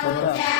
Yeah.